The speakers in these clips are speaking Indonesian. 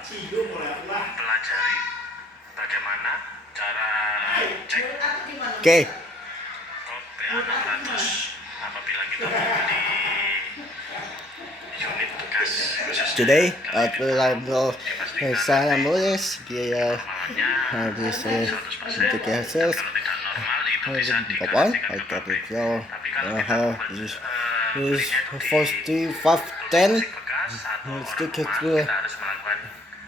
pelajari bagaimana cara cek Oke. PA600 apabila kita membeli unit bekas khususnya Today saya nulis dia habis untuk hasil apa agak kecil is first 510 sedikit kita harus melakukan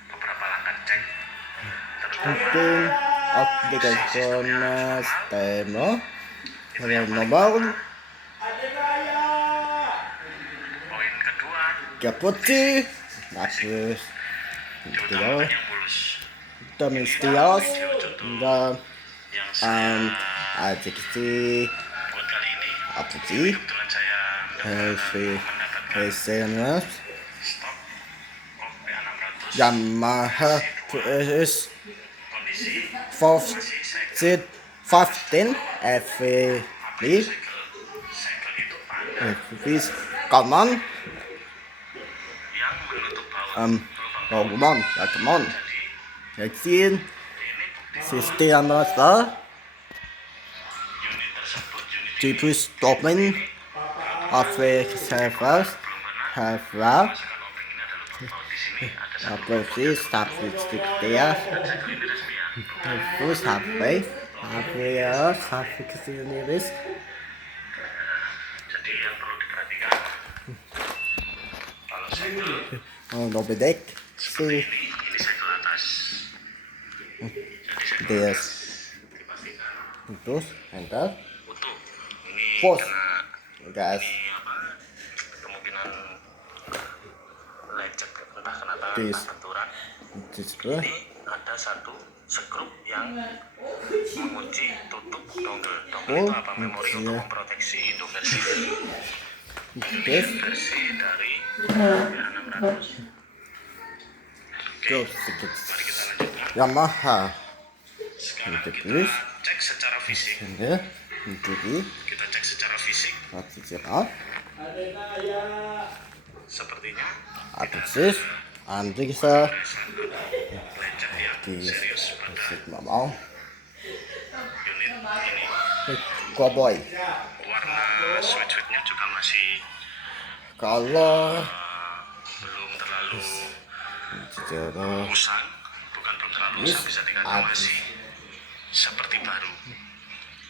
beberapa langkah cek penting aplikasi tema nomor poin kedua putih habis diutamakan yang mulus domestios dan yang saya adiksi buat kali ini apa sih kebetulan saya mendapatkan SMS stok PA600 Yamaha PS kondisi 415 FV segel itu padat FV common yang menutup bawah Pokemon Pokemon vaksin ini bukti sistem master unit tersebut unit tipe stopping AV servers Havra masakan obeng ini ada lubang paut di sini ada satu APV statistik dia segel ini resmi ya terus HP AVR traffic siniris jadi yang perlu diperhatikan kalau segel no bedek seperti si ini segel atas jadi segel Des. atas dipastikan terus enter utuh ini Pos. kena gas ini apa kemungkinan lecet entah kenapa Dis. entah benturan display ini ada satu skrup yang mengunci tutup dongle Oh, itu apa memori iya. untuk memproteksi Indo versi Des. versi dari PA600 terus sedikit mari kita lanjutkan Yamaha sekarang Untuk kita terus. cek secara fisik sehingga menjadi kita cek secara fisik artikel sepertinya adresif antiksa lecet yang di serius pada musik mamau unit ini cowboy warna switch-switchnya juga masih kalau belum terlalu secara usang bukan belum terlalu usang bisa dikatakan masih seperti baru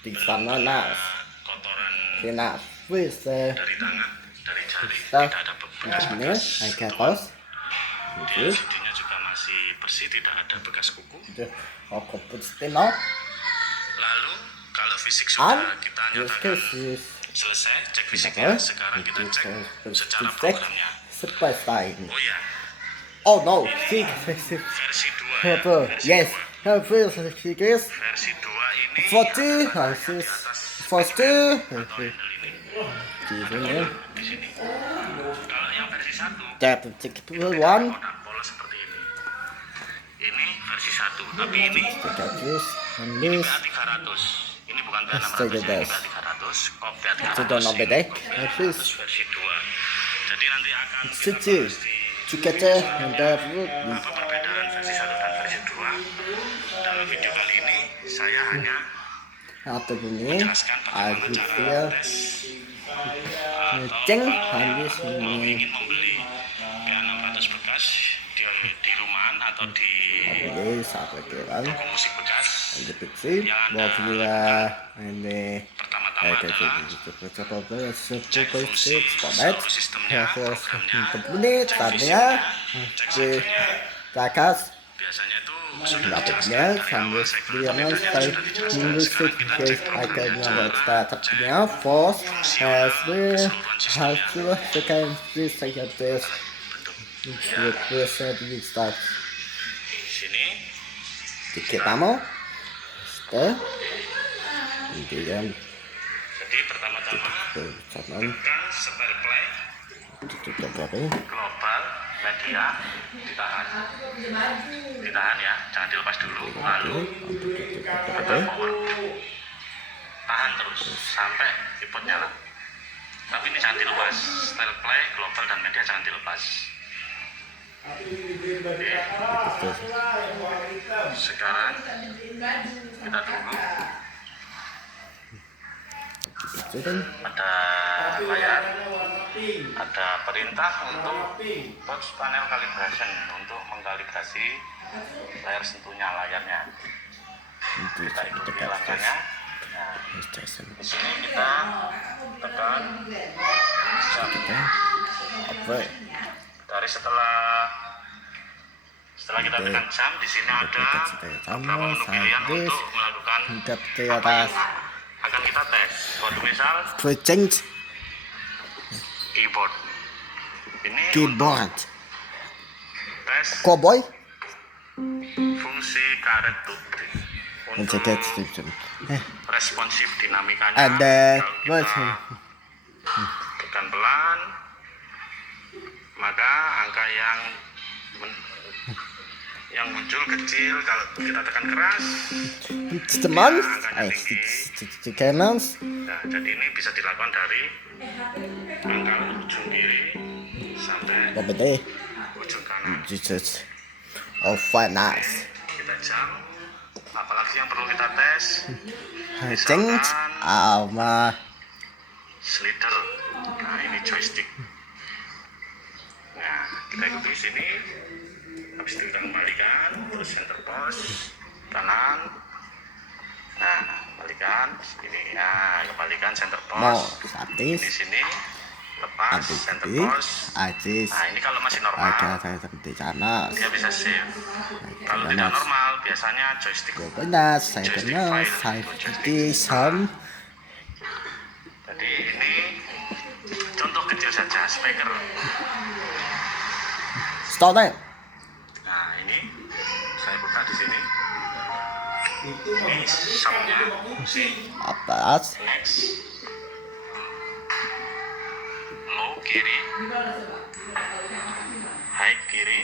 di sana nas kotoran kena bisa dari tangan dari jari Stop. tidak ada ini bekas-bekas agak tuan. kos Di LCD-nya juga masih bersih tidak ada bekas kuku itu aku putih lalu kalau fisik an sudah kita nyatakan selesai cek fisiknya sekarang kita cek secara programnya surprise time oh ya oh no six versi 2 ya Helper, versi yes, 2 helper, six, versi 2 ini 40, ada versus di atas 40, atau handle ini di sini, di sini kalau yang versi 1 tap, tick, one, kotak pola seperti ini versi 1 tapi ini tiga, and ini this, PA300 ini bukan PA600 Astaga, ya, ini das. PA300 kok itu PA300 don't ini bedek, PA300 versus, versi 2 jadi nanti akan kita Cici. bahas di Cukete, and that, apa perbedaan versi 1 dan versi 2 dalam video kali ini saya hanya atau bunyi, menjelaskan bagaimana aku cara feel, tes ceng, atau habis kalau ini, ingin membeli PA600 bekas di rumahan atau di ini sampai kiran, toko musik bekas ada pixie, bila ini, pertama-tama adalah cek fungsi Sponet, seluruh sistemnya, programnya, menit, cek tadinya, fisiknya, cek di segelnya. takas, Biasanya itu sudah dapatnya, dijelaskan dari sambil awal segel dia tapi tadi mencapai sudah dijelaskan. musik, Sekarang kita cek akhirnya programnya, startupnya, force, has been, has to, second, this, second, this, bentuk bisa di start, sini dikit kamu, start, kemudian, jadi pertama-tama berjalan, tekan spare play ditutup dari, global media ditahan ya jangan dilepas dulu lalu tekan power tahan terus sampai keyboard nyala tapi ini jangan dilepas style play global dan media jangan dilepas oke Betul. Sekarang kita tunggu Betul. ada layar, ada perintah untuk touch panel calibration untuk mengkalibrasi layar sentuhnya layarnya. Untuk Kita ikuti dekat langkahnya. Nah, station di sini kita tekan jam. kita apa? Dari setelah kita tekan jam, di sini ada beberapa menu pilihan untuk melakukan Hingga ke apa yang atas. akan kita tes. Buat misal Change keyboard. Ini keyboard. tes Cowboy. fungsi karet tubing untuk Menjaga system. responsif dinamikanya. Ada Kalau what? kita tekan pelan, maka angka yang muncul kecil. Kalau kita tekan keras, Teman. angkanya tinggi. Cannons. Nah, jadi ini bisa dilakukan dari angka ujung kiri sampai Apa deh? ujung kanan. Jesus. Oh, fine, nice. Kita jam. Apalagi yang perlu kita tes, Change. Ama. slider. Nah, ini joystick. Nah, kita ikuti sini. Habis itu kita kembalikan, terus center pose kanan. Nah, kembalikan ini. Nah, kembalikan center Mau pose. satis. Di sini lepas Adik center ini. pose. Atis. Nah, ini kalau masih normal, Agak saya seperti canas. dia bisa save. Kalau tidak normal, biasanya joystick. Benar, saya kenal. Saya seperti Sam. Jadi ini contoh kecil saja, speaker. Stop it. Nah, ini saya buka di sini. Ini soundnya, Atas. next, low kiri, high kiri,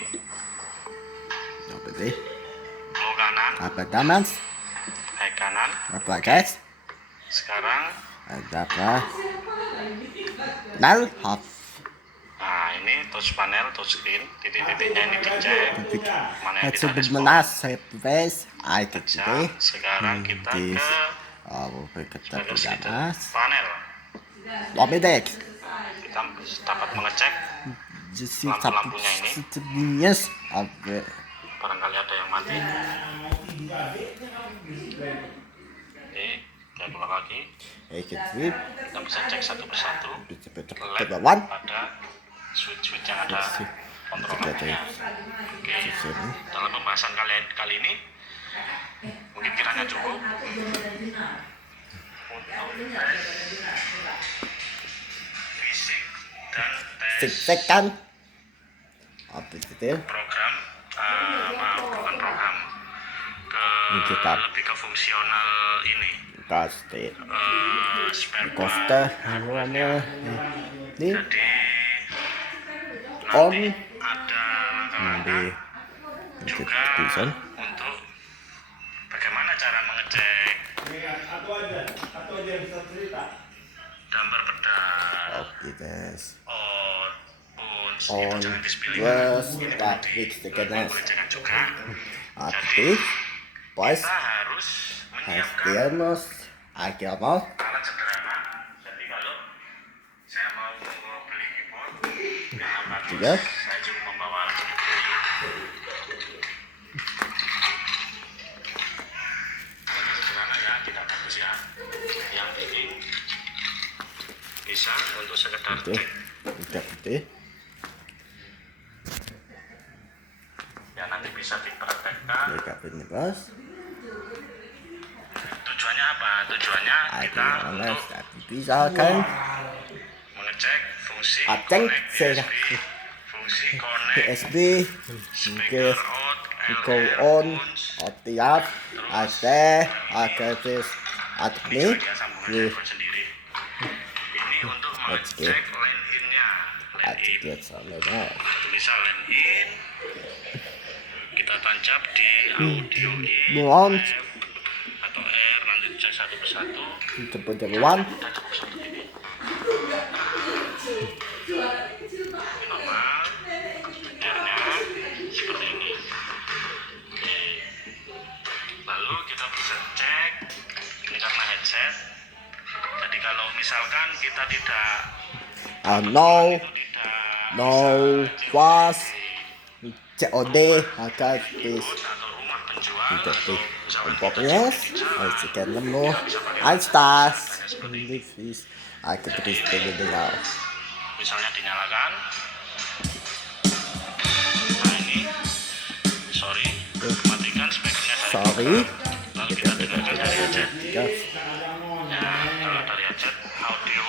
Apa sih? low kanan, Apa damans? high kanan. Apa guys? Sekarang, Ada apa? Nal half. nah ini touch panel, touch screen, titik-titiknya ini dicek. Mana yang Itu kita respon. benar saya face. I Ya, today. sekarang kita ke Oh, kita speaker ke speaker atas. panel. Lobby deck. Kita dapat mengecek Jadi Lampu-lampunya ini. setebihnya apa? barangkali ada yang mati. Oke, kita keluar lagi. Ketrip. Kita bisa cek satu persatu LED Kebawan. pada switch-switch yang ada kontrolernya. Oke, Sini. dalam pembahasan kali ini mungkin kiranya cukup untuk tes fisik dan tes Sik-sikan. Apa itu? program, maaf bukan program, Kita. lebih ke fungsional ini, Pasti. spare Costa. part. Namanya. Ini. Jadi On. nanti ada langkah-langkah Nanti. juga Bisa. untuk bagaimana cara mengecek damper pedal, Oke guys. pun On. itu jangan di-spilling. Terus. Ini Tak perlu fix tekenas. boleh cek juga. Aktif. Boys. Kita harus menyiapkan Hastianos. Agama. alat sederhana. Jadi kalau saya mau beli keyboard yang bagus, Tiga. saya cukup membawa alat seperti ini. Alat sederhana ya, tidak bagus ya. Yang penting bisa untuk sekedar Oke. cek. Udah putih. Ya nanti bisa dipraktekkan. Mereka ini bos. Tujuannya apa? Tujuannya kita Agama. untuk Tapi bisa kan? mengecek fungsi Aceng. connect Saya. USB, fungsi connect PSB. speaker Mungkin. out, Eco LR, on. phones, Otiap. AC. Agatis. ini Admi. bagian sambungan handphone sendiri. Ini untuk mengecek line in-nya. Line in. Adikit soalnya. Misal line in, kita tancap di audio in, Mohon. F, atau R, nanti cek satu persatu. Cepet jagoan. Kita cukup seperti ini. Ini normal, R-nya seperti ini. misalkan kita tidak No, tidak no, was, COD, akan please. atau rumah penjual Untuk atau misalkan kita Popnya, di jalan, sekian lemu, Alstas, please. Aku terus dengar. misalnya dinyalakan. Nah ini, sorry, matikan speakernya saya. Sorry. Lalu kita dengarkan dari headset. Yes. Nah, kalau dari headset audio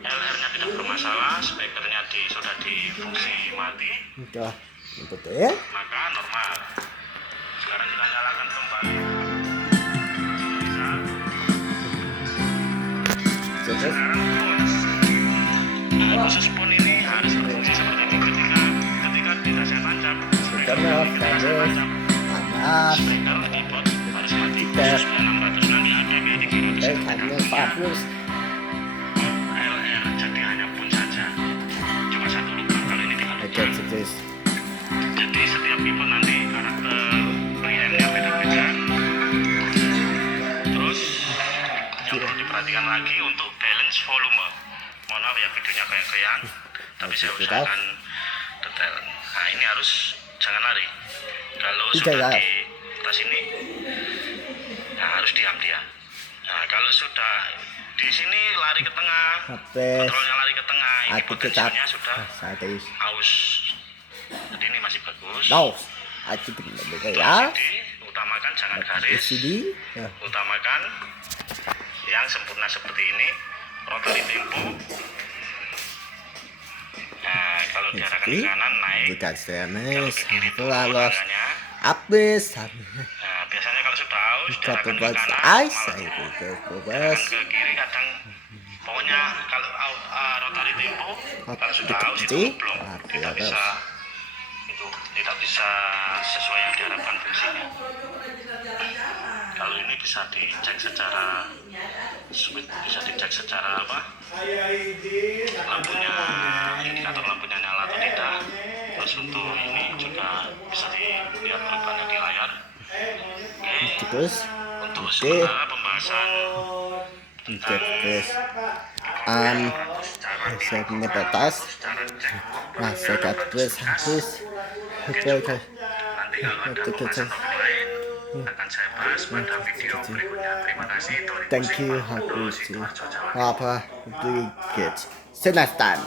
LR-nya tidak bermasalah, speakernya sudah difungsi mati, Udah, betul ya. maka normal. Sekarang kita nyalakan kembali. Bisa. Terus, Sekarang phones. Nah, khusus phone ini harus berfungsi seperti ini ketika tidak saya tancap. sekarang Ketika saya harus tancap, panas. speaker keyboard harus mati. Kita. Khusus 600 nanti ada di 300. Hanya bagus. LR jadi hanya pun saja. Cuma satu lubang, kalau ini tinggal Oke, lubang. terus. Jadi setiap keyboard nanti karakter preamp-nya beda-beda. Terus yang perlu diperhatikan lagi untuk balance volume. Mohon maaf ya videonya kayak tapi saya usahakan detail. Nah ini harus jangan lari. Kalau Tidak, sudah ya. di atas ini, nah harus diam dia. Nah kalau sudah di sini lari ke tengah, Habis. kontrolnya lari ke tengah, ini Aku tetap potensinya sudah sadis. aus. Jadi ini masih bagus. No, aku tidak Untuk ya. LCD, utamakan jangan garis, CD. Ya. utamakan yang sempurna seperti ini, rotary tempo. Nah, kalau diarahkan ke kanan naik, Bukan kalau senes. ke kiri Aku turun lalos. angkanya. Habis. Nah, biasanya kalau sudah aus, Kau diarahkan ke buat kanan, ice. malah Itu diarahkan bebas. ke kiri kadang. Pokoknya kalau rotary tempo, kalau sudah aus itu Kecil. belum, tidak Habis. bisa itu tidak bisa sesuai yang diharapkan fungsinya. Kalau ini bisa dicek secara switch, bisa dicek secara apa? Lampunya, indikator lampunya nyala atau tidak. Terus untuk ini juga bisa dilihat perubahannya di layar. Oke. Terus. Untuk Oke. sementara pembahasan tentang Terus. Saya punya batas. cara cek Nah, saya habis. Oke, oke. nanti kalau ada pembahasan topik lain akan saya bahas pada video berikutnya. Terima kasih. Thank you, Happy. Apa? Sedikit. Senastan.